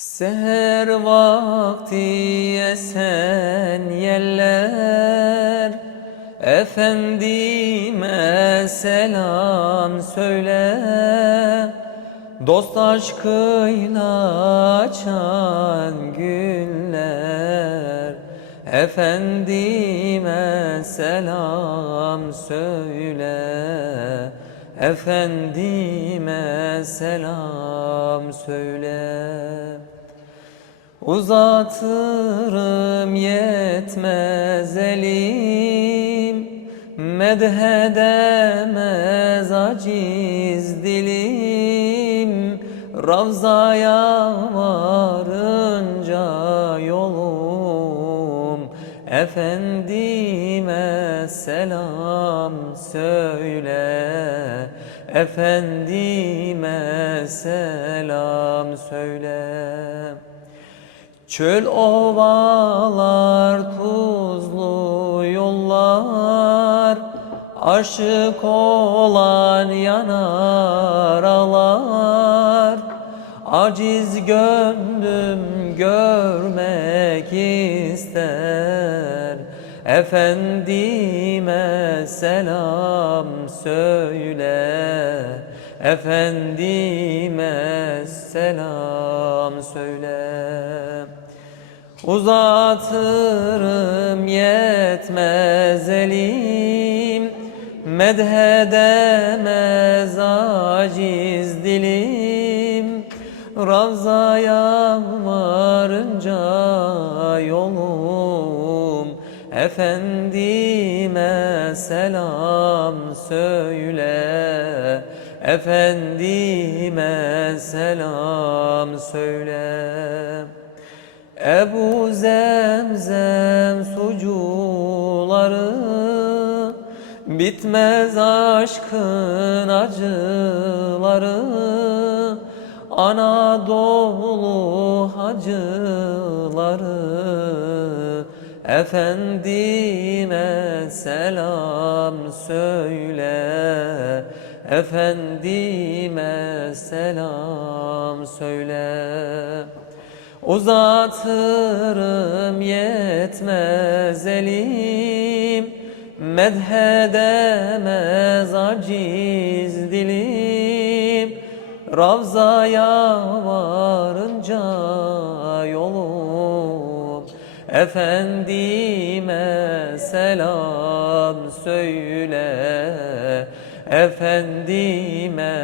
Seher vakti esen yeller Efendime selam söyle Dost aşkıyla açan güller Efendime selam söyle Efendime selam söyle Uzatırım yetmez elim Medhedemez aciz dilim. Ravzaya varınca yolum Efendime selam söyle. Efendime selam söyle Çöl ovalar, tuzlu yollar Aşık olan yanar ağlar. Aciz gönlüm görmek ister. Efendime selam söyle. Efendime selam söyle Uzatırım yetmez elim Medhedemez aciz dilim. Ravzaya varınca yolum Efendime selam söyle. Efendime selam söyle Ebu Zemzem sucuları Bitmez aşkın acıları. Anadolu hacıları Efendime selam söyle. Efendime selam söyle Uzatırım yetmez elim Medhedemez aciz dilim. Ravzaya varınca yolum Efendime selam söyle. Efendime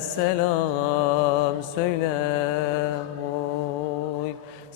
selam söyle